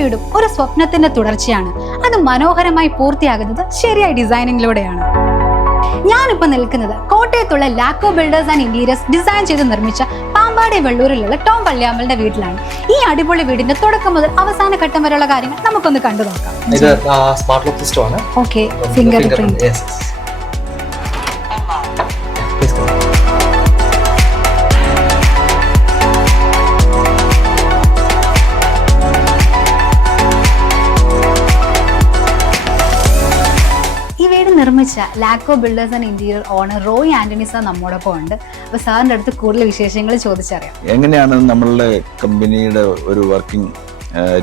വീടും ഒരു സ്വപ്നത്തിന്റെ തുടർച്ചയാണ്. അത് മനോഹരമായി പൂർത്തിയാകുന്നത് ശരിയായ ഡിസൈനിങ്ങിലൂടെയാണ്. ഞാനിപ്പോ നിൽക്കുന്നത് കോട്ടയത്തുള്ള ലാക്കോ ബിൽഡേഴ്സ് ആൻഡ് ഇന്റീരിയേഴ്സ് ഡിസൈൻ ചെയ്ത് നിർമ്മിച്ച പാമ്പാടി വെള്ളൂരിലുള്ള ടോം പള്ളിയാമ്പലിന്റെ വീട്ടിലാണ്. ഈ അടിപൊളി വീടിന്റെ തുടക്കം മുതൽ അവസാന ഘട്ടം വരെയുള്ള കാര്യങ്ങൾ നമുക്കൊന്ന് കണ്ടു നോക്കാം. ഇത് സ്മാർട്ട് ലോക്ക് സിസ്റ്റം ആണ്. Okay, fingerprint. നിർമ്മിച്ച Lacko builders and interior owner Roy Antony sir നമ്മോടൊപ്പം ഉണ്ട്. അപ്പോൾ സാറിന്റെ അടുത്ത് കൂടുതൽ വിശേഷങ്ങൾ ചോദിച്ചറിയാം. എങ്ങനെയാണ് നമ്മളുടെ കമ്പനിയുടെ ഒരു വർക്കിംഗ്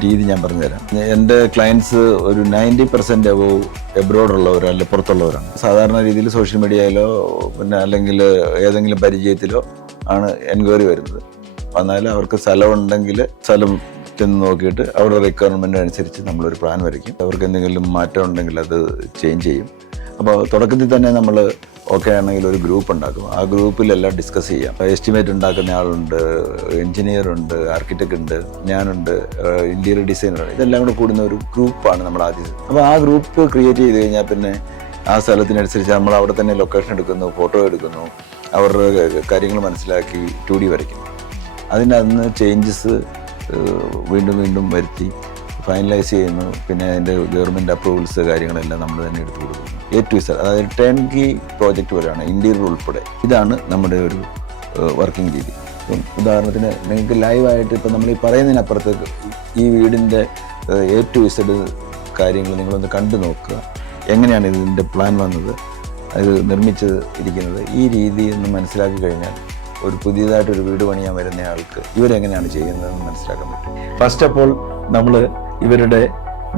രീതി ഞാൻ പറഞ്ഞുതരാം. എൻ്റെ ക്ലയൻസ് ഒരു 90% അബോവ് എബ്രോഡുള്ളവരോ അല്ലെ പുറത്തുള്ളവരാണ്. സാധാരണ രീതിയിൽ സോഷ്യൽ മീഡിയയിലോ പിന്നെ അല്ലെങ്കിൽ ഏതെങ്കിലും പരിചയത്തിലോ ആണ് എൻക്വയറി വരുന്നത്. എന്നാൽ അവർക്ക് സ്ഥലമുണ്ടെങ്കിൽ സ്ഥലം ചെന്ന് നോക്കിയിട്ട് അവരുടെ റിക്വയർമെൻ്റ് അനുസരിച്ച് നമ്മളൊരു പ്ലാൻ വരയ്ക്കും. അവർക്ക് എന്തെങ്കിലും മാറ്റം ഉണ്ടെങ്കിൽ അത് ചേഞ്ച് ചെയ്യും. അപ്പോൾ തുടക്കത്തിൽ തന്നെ നമ്മൾ ഓക്കെ ആണെങ്കിൽ ഒരു ഗ്രൂപ്പ് ഉണ്ടാക്കും. ആ ഗ്രൂപ്പിലെല്ലാം ഡിസ്കസ് ചെയ്യാം. എസ്റ്റിമേറ്റ് ഉണ്ടാക്കുന്ന ആളുണ്ട്, എഞ്ചിനീയർ ഉണ്ട്, ആർക്കിടെക്ട് ഉണ്ട്, ഞാനുണ്ട്, ഇന്റീരിയർ ഡിസൈനർ, ഇതെല്ലാം കൂടെ കൂടുന്ന ഒരു ഗ്രൂപ്പാണ് നമ്മൾ ആദ്യം. അപ്പോൾ ആ ഗ്രൂപ്പ് ക്രിയേറ്റ് ചെയ്ത് കഴിഞ്ഞാൽ പിന്നെ ആ സ്ഥലത്തിനനുസരിച്ച് നമ്മൾ അവിടെ തന്നെ ലൊക്കേഷൻ എടുക്കുന്നു, ഫോട്ടോ എടുക്കുന്നു, അവരുടെ കാര്യങ്ങൾ മനസ്സിലാക്കി 2D വരയ്ക്കുന്നു. അതിനകത്ത് ചേഞ്ചസ് വീണ്ടും വീണ്ടും വരുത്തി ഫൈനലൈസ് ചെയ്യുന്നു. പിന്നെ അതിൻ്റെ ഗവൺമെൻറ് അപ്രൂവൽസ് കാര്യങ്ങളെല്ലാം നമ്മൾ തന്നെ എടുത്തു കൊടുക്കുന്നു. A to Z, അതായത് ടേൺകീ പ്രോജക്റ്റ് പോലെയാണ്, ഇന്റീരിയർ ഉൾപ്പെടെ. ഇതാണ് നമ്മുടെ ഒരു വർക്കിംഗ് രീതി. ഇപ്പം ഉദാഹരണത്തിന് നിങ്ങൾക്ക് ലൈവായിട്ട് ഇപ്പം നമ്മൾ ഈ പറയുന്നതിനപ്പുറത്ത് ഈ വീടിൻ്റെ A to Z കാര്യങ്ങൾ നിങ്ങളൊന്ന് കണ്ടു നോക്കുക. എങ്ങനെയാണ് ഇതിൻ്റെ പ്ലാൻ വന്നത്, അത് നിർമ്മിച്ചത് ഇരിക്കുന്നത്, ഈ രീതി എന്ന് മനസ്സിലാക്കി കഴിഞ്ഞാൽ ഒരു പുതിയതായിട്ടൊരു വീട് പണിയാൻ വരുന്ന ആൾക്ക് ഇവരെങ്ങനെയാണ് ചെയ്യുന്നതെന്ന് മനസ്സിലാക്കാൻ പറ്റും. ഫസ്റ്റ് ഓഫ് ഓൾ നമ്മൾ ഇവരുടെ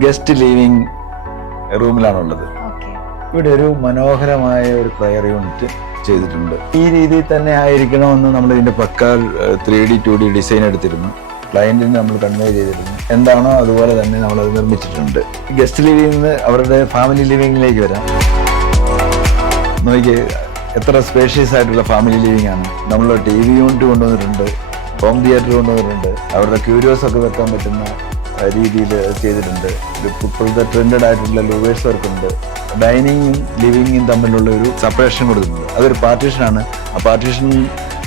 ഗസ്റ്റ് ലിവിങ് റൂമിലാണുള്ളത്. ഇവിടെ ഒരു മനോഹരമായ ഒരു പ്രയർ യൂണിറ്റ് ചെയ്തിട്ടുണ്ട്. ഈ രീതിയിൽ തന്നെ ആയിരിക്കണമെന്ന് നമ്മൾ ഇതിന്റെ പക്ക 3D 2D ഡിസൈൻ എടുത്തിരുന്നു. ക്ലയന്റിന് നമ്മൾ കൺവേ ചെയ്തിരുന്നു. എന്താണോ അതുപോലെ തന്നെ നമ്മളത് നിർമ്മിച്ചിട്ടുണ്ട്. ഗസ്റ്റ് ലിവിംഗിൽ നിന്ന് അവരുടെ ഫാമിലി ലിവിങ്ങിലേക്ക് വരാം. നോക്കിയേ എത്ര സ്പേഷ്യസ് ആയിട്ടുള്ള ഫാമിലി ലിവിംഗ് ആണ്. നമ്മൾ TV യൂണിറ്റ് കൊണ്ടുവന്നിട്ടുണ്ട്, ഹോം തിയേറ്റർ കൊണ്ടുവന്നിട്ടുണ്ട്, അവരുടെ ക്യൂരിയോസ് ഒക്കെ വെക്കാൻ പറ്റുന്ന രീതിയിൽ ചെയ്തിട്ടുണ്ട്. ഇപ്പോഴത്തെ ട്രെൻഡഡ് ആയിട്ടുള്ള ലൂവേഴ്സ് വർക്ക് ഉണ്ട്. ഡൈനിങ്ങും ലിവിങ്ങും തമ്മിലുള്ള ഒരു സെപ്പറേഷൻ കൊടുത്തിട്ടുണ്ട്. അതൊരു പാർട്ടീഷനാണ്. ആ പാർട്ടീഷൻ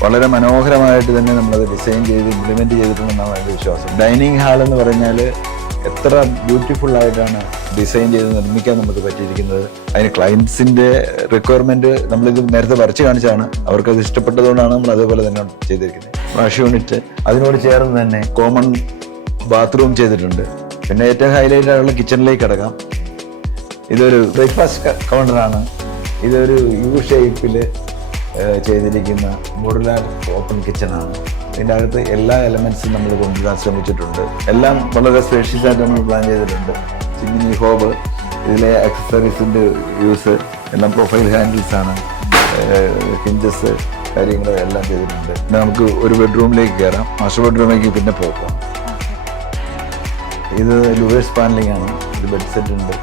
വളരെ മനോഹരമായിട്ട് തന്നെ നമ്മളത് ഡിസൈൻ ചെയ്ത് ഇംപ്ലിമെൻറ്റ് ചെയ്തിട്ടുണ്ടെന്നാണ് എൻ്റെ വിശ്വാസം. ഡൈനിങ് ഹാൾ എന്ന് പറഞ്ഞാൽ എത്ര ബ്യൂട്ടിഫുൾ ആയിട്ടാണ് ഡിസൈൻ ചെയ്ത് നിർമ്മിക്കാൻ നമുക്ക് പറ്റിയിരിക്കുന്നത്. അതിന് ക്ലയൻസിൻ്റെ റിക്വയർമെൻറ്റ് നമ്മളിത് നേരത്തെ വരച്ച് കാണിച്ചാണ്. അവർക്കത് ഇഷ്ടപ്പെട്ടതുകൊണ്ടാണ് നമ്മൾ അതേപോലെ തന്നെ ചെയ്തിരിക്കുന്നത്. വാഷ് യൂണിറ്റ് അതിനോട് ചേർന്ന് തന്നെ കോമൺ ബാത്റൂം ചെയ്തിട്ടുണ്ട്. പിന്നെ ഏറ്റവും ഹൈലൈറ്റ് ആയിട്ടുള്ള കിച്ചണിലേക്ക് കിടക്കാം. ഇതൊരു ബ്രേക്ക്ഫാസ്റ്റ് കൗണ്ടറാണ്. ഇതൊരു U ഷേപ്പിൽ ചെയ്തിരിക്കുന്ന മോഡുലാർ ഓപ്പൺ കിച്ചണാണ്. ഇതിൻ്റെ അകത്ത് എല്ലാ എലമെൻറ്റ്സും നമ്മൾ കൊണ്ടുവരാൻ ശ്രമിച്ചിട്ടുണ്ട്. എല്ലാം വളരെ സ്പേഷ്യസ് ആയിട്ട് നമ്മൾ പ്ലാൻ ചെയ്തിട്ടുണ്ട്. ചിമ്മിനി ഹോബ്, ഇതിലെ ആക്സസറീസിൻ്റെ യൂസ് എല്ലാം പ്രൊഫൈൽ ഹാൻഡിൽസ് ആണ്, ഹിഞ്ചസ് കാര്യങ്ങൾ എല്ലാം ചെയ്തിട്ടുണ്ട്. പിന്നെ നമുക്ക് ഒരു ബെഡ്റൂമിലേക്ക് കയറാം. മാസ്റ്റർ ബെഡ്റൂമിലേക്ക് പിന്നെ പോകാം. ഇത് ലൂവേഴ്സ് പാനലിംഗ് ആണ്. ഇത് ബെഡ് സെറ്റ് ഉണ്ട്.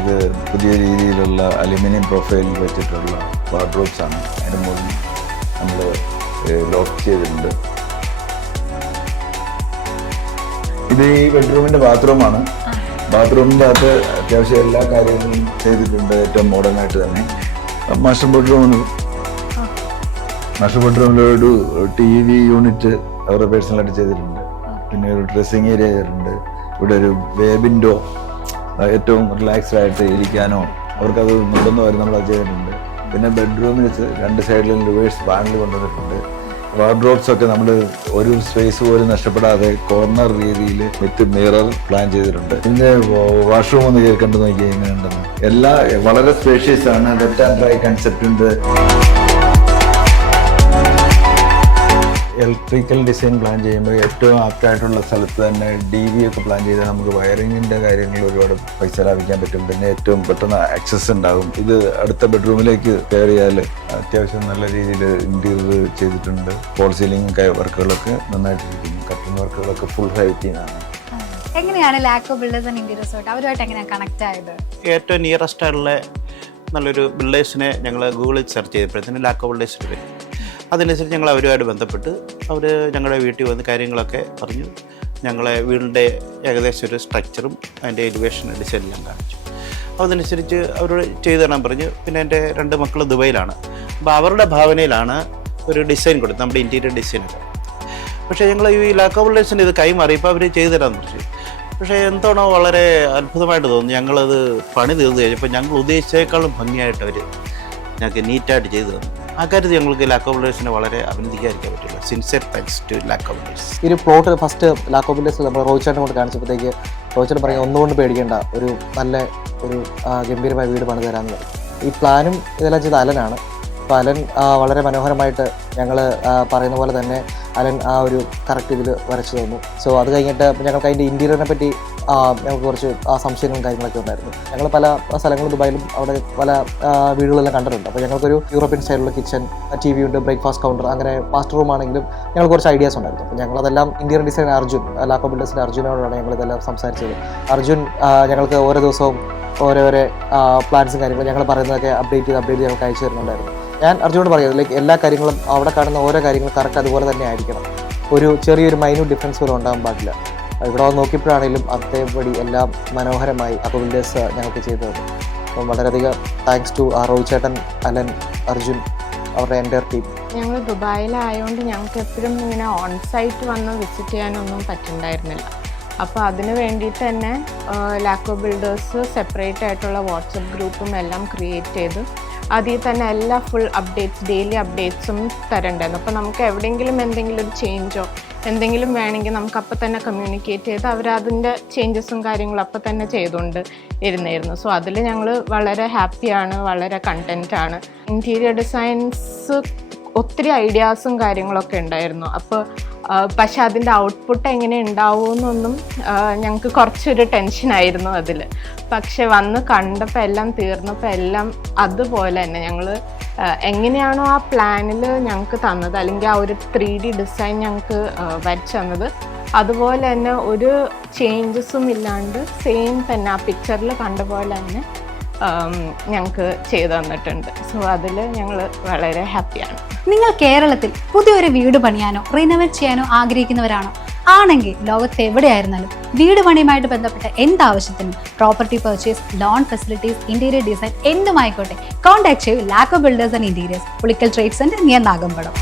ഇത് പുതിയ രീതിയിലുള്ള അലുമിനിയം പ്രൊഫൈലിൽ വെച്ചിട്ടുള്ള വാർഡ്രോബ്സ് ആണ്. അതിന് മുകളിൽ നമ്മൾ ലോക്ക് ചെയ്തിട്ടുണ്ട്. ഇത് ഈ ബെഡ്റൂമിൻ്റെ ബാത്റൂമാണ്. ബാത്റൂമിൻ്റെ അകത്ത് അത്യാവശ്യം എല്ലാ കാര്യങ്ങളും ചെയ്തിട്ടുണ്ട്, ഏറ്റവും മോഡേണായിട്ട് തന്നെ. മാസ്റ്റർ ബെഡ്റൂമിലൊരു TV യൂണിറ്റ് അവരുടെ പേഴ്സണലായിട്ട് ചെയ്തിട്ടുണ്ട്. പിന്നെ ഒരു ഡ്രസ്സിങ് ഏരിയ ചെയ്തിട്ടുണ്ട്. ഇവിടെ ഒരു വേബിൻഡോ, ഏറ്റവും റിലാക്സ്ഡ് ആയിട്ട് ഇരിക്കാനോ അവർക്കത് മുണ്ടെന്ന് വരെ നമ്മളത് ചെയ്തിട്ടുണ്ട്. പിന്നെ ബെഡ്റൂമിൽ 2 സൈഡിലും റിവേഴ്സ് പാനൽ കൊണ്ടുവന്നിട്ടുണ്ട്. വാർഡ്രോബ്സ് ഒക്കെ നമ്മൾ ഒരു സ്പേസ് പോലും നഷ്ടപ്പെടാതെ കോർണർ രീതിയിൽ വിത്ത് മിറർ പ്ലാൻ ചെയ്തിട്ടുണ്ട്. പിന്നെ വാഷ്റൂം ഒന്ന് കണ്ടു നോക്കിയാൽ എങ്ങനെയുണ്ടെന്ന്. എല്ലാം വളരെ സ്പേഷ്യസ് ആണ്. വെറ്റ് ആൻഡ് ഡ്രൈ കൺസെപ്റ്റ് ഉണ്ട്. ഇലക്ട്രിക്കൽ ഡിസൈൻ പ്ലാൻ ചെയ്യുമ്പോൾ ഏറ്റവും ആപ്റ്റായിട്ടുള്ള സ്ഥലത്ത് തന്നെ DV ഒക്കെ പ്ലാൻ ചെയ്താൽ നമുക്ക് വയറിങ്ങിൻ്റെ കാര്യങ്ങളിൽ ഒരുപാട് പൈസ ലാഭിക്കാൻ പറ്റും. പിന്നെ ഏറ്റവും പെട്ടെന്ന് ആക്സസ് ഉണ്ടാകും. ഇത് അടുത്ത ബെഡ്റൂമിലേക്ക് കയറിയാൽ അത്യാവശ്യം നല്ല രീതിയിൽ ഇന്റീരിയർ ചെയ്തിട്ടുണ്ട്. ഫോൾ സീലിംഗ് വർക്കുകളൊക്കെ നന്നായിട്ടിരിക്കുന്നു. കട്ടിംഗ് വർക്കുകളൊക്കെ ഫുൾ ഹൈറ്റീനാണ്. എങ്ങനെയാണ് ലാക്കോ ബിൽഡേഴ്സ് ആൻഡ് ഇന്റീരിയേഴ്സുമായിട്ട് അവരുമായിട്ട് എങ്ങനെയാണ് കണക്ട് ആയത്? ഏറ്റവും നിയറസ്റ്റ് ആയിട്ടുള്ള നല്ലൊരു ബിൽഡേഴ്സിനെ ഞങ്ങൾ ഗൂഗിളിൽ സെർച്ച് ചെയ്തപ്പോഴത്തേന് ലാക്കോ ബിൽഡേഴ്സിന് വരും. അതനുസരിച്ച് ഞങ്ങൾ അവരുമായിട്ട് ബന്ധപ്പെട്ട് അവർ ഞങ്ങളുടെ വീട്ടിൽ വന്ന് കാര്യങ്ങളൊക്കെ പറഞ്ഞു. ഞങ്ങളെ വീടിൻ്റെ ഏകദേശം ഒരു സ്ട്രക്ചറും അതിൻ്റെ എലിവേഷൻ ഡിസൈനെല്ലാം കാണിച്ചു. അപ്പോൾ അതനുസരിച്ച് അവരോട് ചെയ്തു തരാൻ പറഞ്ഞു. പിന്നെ എൻ്റെ 2 മക്കൾ ദുബൈയിലാണ്. അപ്പോൾ അവരുടെ ഭാവനയിലാണ് ഒരു ഡിസൈൻ കൊടുത്തത്, നമ്മുടെ ഇൻറ്റീരിയർ ഡിസൈനൊക്കെ. പക്ഷേ ഞങ്ങൾ ഈ ലാക്കോ ബിൽഡേഴ്സിന് ഇത് കൈമാറിയപ്പോൾ അവർ ചെയ്തു തരാമെന്ന് പറഞ്ഞു. പക്ഷേ എന്താണോ വളരെ അത്ഭുതമായിട്ട് തോന്നുന്നു. ഞങ്ങളത് പണി തീർന്നു കഴിഞ്ഞപ്പോൾ ഞങ്ങൾ ഉദ്ദേശിച്ചേക്കാളും ഭംഗിയായിട്ട് അവർ ഞങ്ങൾക്ക് നീറ്റായിട്ട് ചെയ്തു തന്നു. ആ കാര്യത്തിൽ ഞങ്ങൾക്ക് ലാക്കോ ബിൽഡേഴ്സിനെ വളരെ അഭിനന്ദിക്കാതിരിക്കാൻ പറ്റില്ല. Sincere thanks to Lacko builders. ഈ ഒരു പ്ലോട്ട് ഫസ്റ്റ് ലാക്കോ ബിൽഡേഴ്സ് നമ്മൾ റോയിച്ചേട്ടനെ കൊണ്ട് കാണിച്ചപ്പോഴത്തേക്ക് റോയിച്ചേട്ടൻ പറഞ്ഞ ഒന്നുകൊണ്ട് പേടിക്കേണ്ട, ഒരു നല്ല ഒരു ഗംഭീരമായ വീട് പണിത് തരാമെന്ന് പറയും. ഈ പ്ലാനും ഇതെല്ലാം ചെയ്ത അലനാണ്. അപ്പോൾ അലൻ വളരെ മനോഹരമായിട്ട് ഞങ്ങൾ പറയുന്ന പോലെ തന്നെ അലൻ ആ ഒരു കറക്റ്റ് ഇതിൽ വരച്ചു തന്നു. സോ അത് കഴിഞ്ഞിട്ട് ഞങ്ങൾക്ക് അതിൻ്റെ ഇൻറ്റീരിയറിനെ പറ്റി ഞങ്ങൾക്ക് കുറച്ച് സംശയങ്ങളും കാര്യങ്ങളൊക്കെ ഉണ്ടായിരുന്നു. ഞങ്ങൾ പല സ്ഥലങ്ങളും ദുബായിലും അവിടെ പല വീടുകളെല്ലാം കണ്ടിട്ടുണ്ട്. അപ്പോൾ ഞങ്ങൾക്കൊരു യൂറോപ്യൻ സ്റ്റൈലുള്ള കിച്ചൺ, TV ഉണ്ട്, ബ്രേക്ക്ഫാസ്റ്റ് കൗണ്ടർ, അങ്ങനെ മാസ്റ്റർ റൂം ആണെങ്കിലും ഞങ്ങൾ കുറച്ച് ഐഡിയാസ് ഉണ്ടായിരുന്നു. അപ്പോൾ ഞങ്ങളതെല്ലാം ഇൻറ്റീരിയർ ഡിസൈനർ അർജുൻ, ലാക്കോ ബിൽഡേഴ്സിൻ്റെ അർജുനോടാണ് ഞങ്ങളിതെല്ലാം സംസാരിച്ചത്. അർജുൻ ഞങ്ങൾക്ക് ഓരോ ദിവസവും ഓരോരോ പ്ലാൻസും കാര്യങ്ങളും ഞങ്ങൾ പറയുന്നതൊക്കെ അപ്ഡേറ്റ് ചെയ്ത് ഞങ്ങൾക്ക് അയച്ചു തരുന്നുണ്ടായിരുന്നു. ഞാൻ അർജുനോട് പറയുന്നത് ലൈക്ക് എല്ലാ കാര്യങ്ങളും അവിടെ കാണുന്ന ഓരോ കാര്യങ്ങളും കറക്റ്റ് അതുപോലെ തന്നെ ആയിരിക്കണം. ഒരു ചെറിയൊരു മൈന്യൂട്ട് ഡിഫറൻസ് പോലും ഉണ്ടാകാൻ പാടില്ല. ഇവിടെ നോക്കിയപ്പോഴാണെങ്കിലും അതേപടി എല്ലാം മനോഹരമായി ലാക്കോ ബിൽഡേഴ്സ് ഞങ്ങൾക്ക് ചെയ്തു തന്നു. അപ്പം വളരെയധികം താങ്ക്സ് ടു റോയിച്ചേട്ടൻ, അലൻ, അർജുൻ, അവരുടെ എൻ്റെ ടീം. ഞങ്ങൾ ദുബായിലായതുകൊണ്ട് ഞങ്ങൾക്ക് എപ്പോഴും ഇങ്ങനെ ഓൺ സൈറ്റ് വന്ന് വിസിറ്റ് ചെയ്യാനൊന്നും പറ്റുന്നുണ്ടായിരുന്നില്ല. അപ്പോൾ അതിന് വേണ്ടിയിട്ട് തന്നെ ലാക്കോ ബിൽഡേഴ്സ് സെപ്പറേറ്റ് ആയിട്ടുള്ള വാട്സപ്പ് ഗ്രൂപ്പും എല്ലാം ക്രിയേറ്റ് ചെയ്ത് അതിൽ തന്നെ എല്ലാ ഫുൾ അപ്ഡേറ്റ്സ്, ഡെയിലി അപ്ഡേറ്റ്സും തരണ്ടായിരുന്നു. അപ്പോൾ നമുക്ക് എവിടെയെങ്കിലും എന്തെങ്കിലും ഒരു ചേഞ്ചോ എന്തെങ്കിലും വേണമെങ്കിൽ നമുക്ക് അപ്പം തന്നെ കമ്മ്യൂണിക്കേറ്റ് ചെയ്ത് അവരതിൻ്റെ ചേഞ്ചസും കാര്യങ്ങളും അപ്പം തന്നെ ചെയ്തുകൊണ്ട് ഇരുന്നായിരുന്നു. സോ അതിൽ ഞങ്ങൾ വളരെ ഹാപ്പിയാണ്, വളരെ കണ്ടൻറ്റാണ്. ഇൻറ്റീരിയർ ഡിസൈൻസ് ഒത്തിരി ഐഡിയാസും കാര്യങ്ങളൊക്കെ ഉണ്ടായിരുന്നു. അപ്പോൾ പക്ഷെ അതിൻ്റെ ഔട്ട്പുട്ട് എങ്ങനെ ഉണ്ടാവുമെന്നൊന്നും ഞങ്ങൾക്ക് കുറച്ചൊരു ടെൻഷനായിരുന്നു അതിൽ. പക്ഷെ വന്ന് കണ്ടപ്പോൾ എല്ലാം തീർന്നപ്പോൾ എല്ലാം അതുപോലെ തന്നെ ഞങ്ങൾ എങ്ങനെയാണോ ആ പ്ലാനിൽ ഞങ്ങൾക്ക് തന്നത്, അല്ലെങ്കിൽ ആ ഒരു 3D ഡിസൈൻ ഞങ്ങൾക്ക് വരച്ചു തന്നത്, അതുപോലെ തന്നെ ഒരു ചേഞ്ചസും ഇല്ലാണ്ട് സെയിം തന്നെ ആ പിക്ചറിൽ കണ്ട പോലെ തന്നെ ഞങ്ങൾക്ക് ചെയ്തു തന്നിട്ടുണ്ട്. സോ അതിൽ ഞങ്ങൾ വളരെ ഹാപ്പിയാണ്. നിങ്ങൾ കേരളത്തിൽ പുതിയൊരു വീട് പണിയാനോ റിനോവേറ്റ് ചെയ്യാനോ ആഗ്രഹിക്കുന്നവരാണോ? ആണെങ്കിൽ ലോകത്ത് എവിടെയായിരുന്നാലും വീട് പണിയുമായിട്ട് ബന്ധപ്പെട്ട എന്താവശ്യത്തിനും property purchase, loan facilities, interior design എന്തുമായിക്കോട്ടെ കോൺടാക്ട് ചെയ്യൂ Lacko builders and interiors, Pulickal trade centre, near Nagampadam.